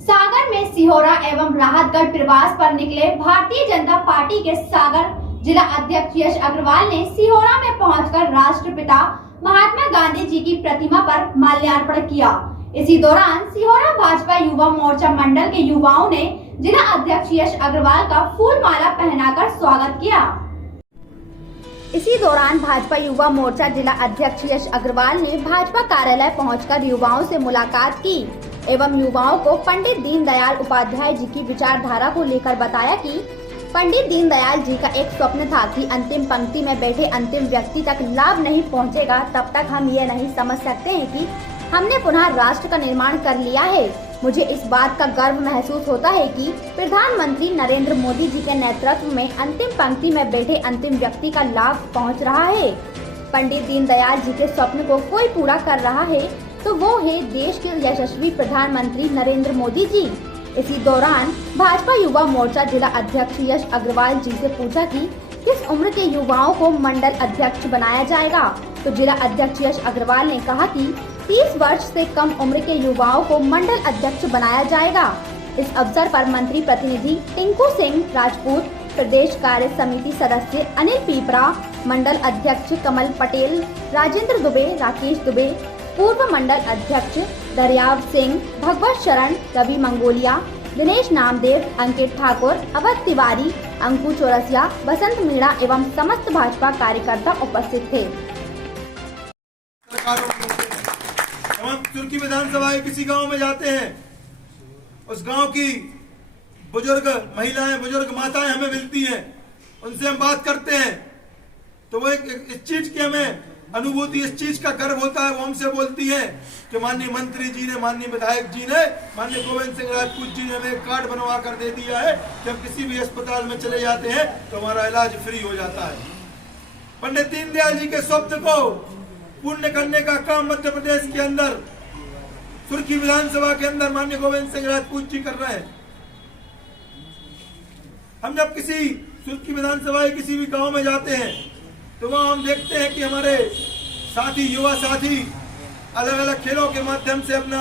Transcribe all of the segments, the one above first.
सागर में सिहोरा एवं राहतगढ़ प्रवास पर निकले भारतीय जनता पार्टी के सागर जिला अध्यक्ष यश अग्रवाल ने सिहोरा में पहुंचकर राष्ट्रपिता महात्मा गांधी जी की प्रतिमा पर माल्यार्पण किया। इसी दौरान सिहोरा भाजपा युवा मोर्चा मंडल के युवाओं ने जिला अध्यक्ष यश अग्रवाल का फूल माला पहनाकर स्वागत किया। इसी दौरान भाजपा युवा मोर्चा जिला अध्यक्ष यश अग्रवाल ने भाजपा कार्यालय पहुंचकर युवाओं से मुलाकात की एवं युवाओं को पंडित दीनदयाल उपाध्याय जी की विचारधारा को लेकर बताया कि पंडित दीनदयाल जी का एक स्वप्न था कि अंतिम पंक्ति में बैठे अंतिम व्यक्ति तक लाभ नहीं पहुंचेगा, तब तक हम ये नहीं समझ सकते हैं कि हमने पुनः राष्ट्र का निर्माण कर लिया है। मुझे इस बात का गर्व महसूस होता है कि प्रधानमंत्री नरेंद्र मोदी जी के नेतृत्व में अंतिम पंक्ति में बैठे अंतिम व्यक्ति का लाभ पहुंच रहा है। पंडित दीनदयाल जी के स्वप्न को कोई पूरा कर रहा है तो वो है देश के यशस्वी प्रधानमंत्री नरेंद्र मोदी जी। इसी दौरान भाजपा युवा मोर्चा जिला अध्यक्ष यश अग्रवाल जी से पूछा कि किस उम्र के युवाओं को मंडल अध्यक्ष बनाया जाएगा, तो जिला अध्यक्ष यश अग्रवाल ने कहा कि 30 वर्ष से कम उम्र के युवाओं को मंडल अध्यक्ष बनाया जाएगा। इस अवसर पर मंत्री प्रतिनिधि टिंकू सिंह राजपूत, प्रदेश कार्य समिति सदस्य अनिल पीपरा, मंडल अध्यक्ष कमल पटेल, राजेंद्र दुबे, राकेश दुबे, पूर्व मंडल अध्यक्ष दरियाव सिंह, भगवत शरण, रवि मंगोलिया, दिनेश नामदेव, अंकित ठाकुर, अवध तिवारी, अंकु चौरसिया, बसंत मीणा एवं समस्त भाजपा कार्यकर्ता उपस्थित थे। हम तुर्की विधानसभा के किसी गांव में जाते हैं, उस गांव की बुजुर्ग महिलाएं, बुजुर्ग माताएं हमें मिलती हैं, उनसे हम बात करते हैं तो वो इस चीज की हमें अनुभूति, इस चीज का गर्व होता है। वो हमसे बोलती है कि माननीय मंत्री जी ने, माननीय विधायक जी ने, माननीय गोविंद सिंह राजपूत जी ने हमें एक कार्ड बनवा कर दे दिया है कि हम किसी भी अस्पताल में चले जाते हैं तो हमारा इलाज फ्री हो जाता है। पंडित दीनदयाल जी के स्वप्न को पूर्ण करने का काम मध्य प्रदेश के अंदर तुर्की विधानसभा के अंदर माननीय गोविंद सिंह राजपूत जी कर रहे हैं। हम जब किसी तुर्की विधानसभा के किसी भी गांव में जाते हैं तो वहां हम देखते हैं कि हमारे साथी, युवा साथी अलग अलग खेलों के माध्यम से अपना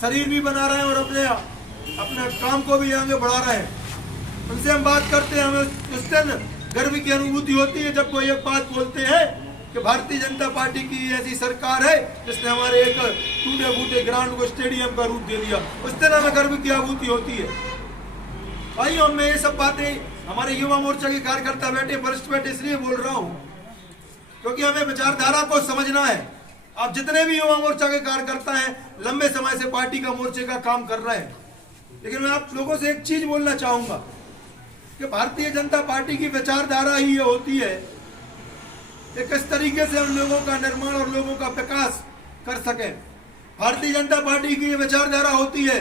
शरीर भी बना रहे हैं और अपने काम को भी आगे बढ़ा रहे हैं। उनसे हम बात करते हैं, हमें उस दिन गर्व की अनुभूति होती है जब कोई एक बात बोलते हैं कि भारतीय जनता पार्टी की ऐसी सरकार है जिसने हमारे एक टूटे फूटे ग्राउंड को स्टेडियम का रूप दे दिया। उस दिन हमें गर्व की अनुभूति होती है। भाइयों, मैं ये सब बातें हमारे युवा मोर्चा के कार्यकर्ता बैठे, वरिष्ठ बैठे, इसलिए बोल रहा हूं क्योंकि हमें विचारधारा को समझना है। आप जितने भी युवा मोर्चा के कार्यकर्ता हैं लंबे समय से पार्टी का, मोर्चे का काम कर रहे हैं, लेकिन मैं आप लोगों से एक चीज बोलना चाहूंगा कि भारतीय जनता पार्टी की विचारधारा ही ये होती है कि किस तरीके से हम लोगों का निर्माण और लोगों का विकास कर सके। भारतीय जनता पार्टी की ये विचारधारा होती है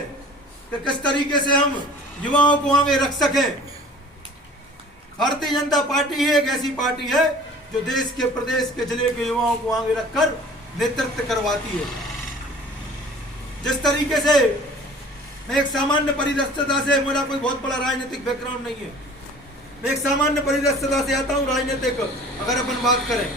कि किस तरीके से हम युवाओं को आगे रख सकें। भारतीय जनता पार्टी एक ऐसी पार्टी है जो देश के, प्रदेश के, जिले के युवाओं को आगे रखकर नेतृत्व करवाती है। जिस तरीके से मैं एक सामान्य परिदृश्यता से, मेरा कोई बहुत बड़ा राजनीतिक बैकग्राउंड नहीं है, मैं एक सामान्य परिदृश्यता से आता हूं राजनीतिक अगर अपन बात करें,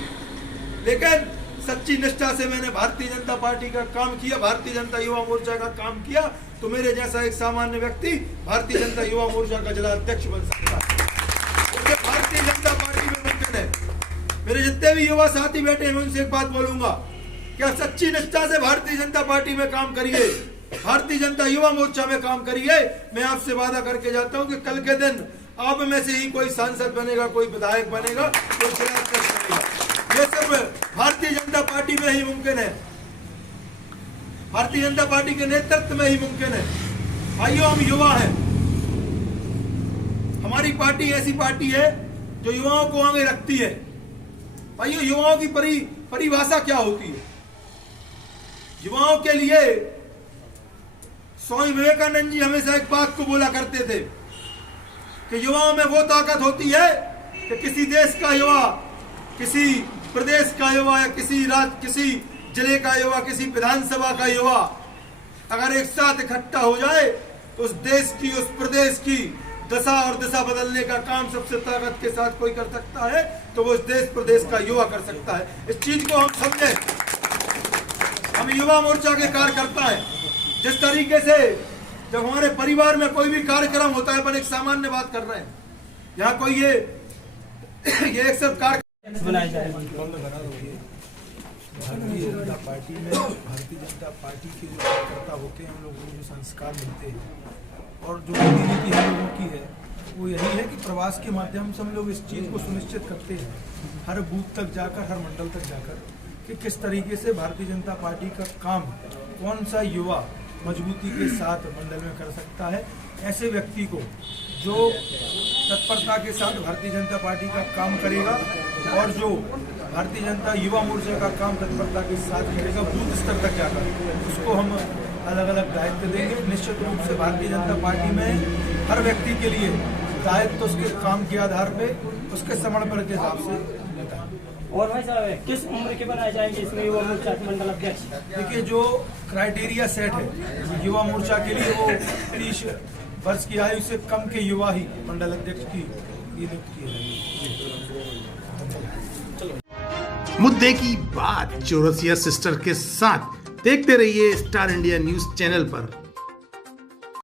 लेकिन सच्ची निष्ठा से मैंने भारतीय जनता पार्टी का काम किया, भारतीय जनता युवा मोर्चा का काम किया, तो मेरे जैसा एक सामान्य व्यक्ति भारतीय जनता युवा मोर्चा का जिला अध्यक्ष बन सकता है। भारतीय जनता पार्टी में मुमकिन है। मेरे जितने भी युवा साथी बैठे हैं उनसे एक बात बोलूंगा, क्या सच्ची निष्ठा से भारतीय जनता पार्टी में काम करिए, भारतीय जनता युवा मोर्चा में काम करिए। मैं आपसे वादा करके जाता हूं कि कल के दिन आप में से ही कोई सांसद बनेगा, कोई विधायक बनेगा, कोई जिला अध्यक्ष बनेगा। ये सब भारतीय जनता पार्टी में ही मुमकिन है, भारतीय जनता पार्टी के नेतृत्व में ही मुमकिन है। भाइयों, हम युवा हैं, हमारी पार्टी ऐसी पार्टी है जो युवाओं को आगे रखती है। भाइयों, युवाओं की परिभाषा क्या होती है? युवाओं के लिए स्वामी विवेकानंद जी हमेशा एक बात को बोला करते थे कि युवाओं में वो ताकत होती है कि किसी देश का युवा, किसी प्रदेश का युवा या किसी जिले का युवा, किसी विधानसभा का युवा अगर एक साथ इकट्ठा हो जाए तो उस देश की, उस प्रदेश की दशा और दिशा बदलने का काम सबसे ताकत के साथ कोई कर सकता है तो वो इस देश प्रदेश का युवा कर सकता है। इस चीज को हम समझें। हम युवा मोर्चा के कार्यकर्ता हैं। जिस तरीके से जब हमारे परिवार में कोई भी कार्यक्रम होता है, अपन एक सामान्य बात कर रहे हैं, यहाँ कोई ये एक सब कार्यक्रम बनाया जाएगा। भारतीय जनता पार्टी में भारतीय जनता पार्टी के जो कार्यकर्ता होते हैं, हम लोगों को जो संस्कार मिलते हैं और जो नीति हम लोगों की है वो यही है कि प्रवास के माध्यम से हम लोग इस चीज़ को सुनिश्चित करते हैं, हर बूथ तक जाकर, हर मंडल तक जाकर, कि किस तरीके से भारतीय जनता पार्टी का काम कौन सा युवा मजबूती के साथ मंडल में कर सकता है। ऐसे व्यक्ति को जो तत्परता के साथ भारतीय जनता पार्टी का काम करेगा और जो भारतीय जनता युवा मोर्चा का काम तत्परता के साथ करेगा, बूथ स्तर तक जाकर, उसको हम अलग अलग दायित्व देंगे। निश्चित रूप से भारतीय जनता पार्टी में हर व्यक्ति के लिए दायित्व तो उसके काम के आधार पे, उसके समर्पण के हिसाब से लेता है। और भाई साहब किस उम्र के बनाए जाएंगे इसमें युवा मोर्चा के मंडल अध्यक्ष? देखिए, जो क्राइटेरिया सेट है युवा मोर्चा के लिए, वो 30 वर्ष की आयु से कम के युवा ही मंडल अध्यक्ष की नियुक्ति की है। मुद्दे की बात चौरसिया सिस्टर के साथ देखते रहिए स्टार इंडिया न्यूज चैनल पर।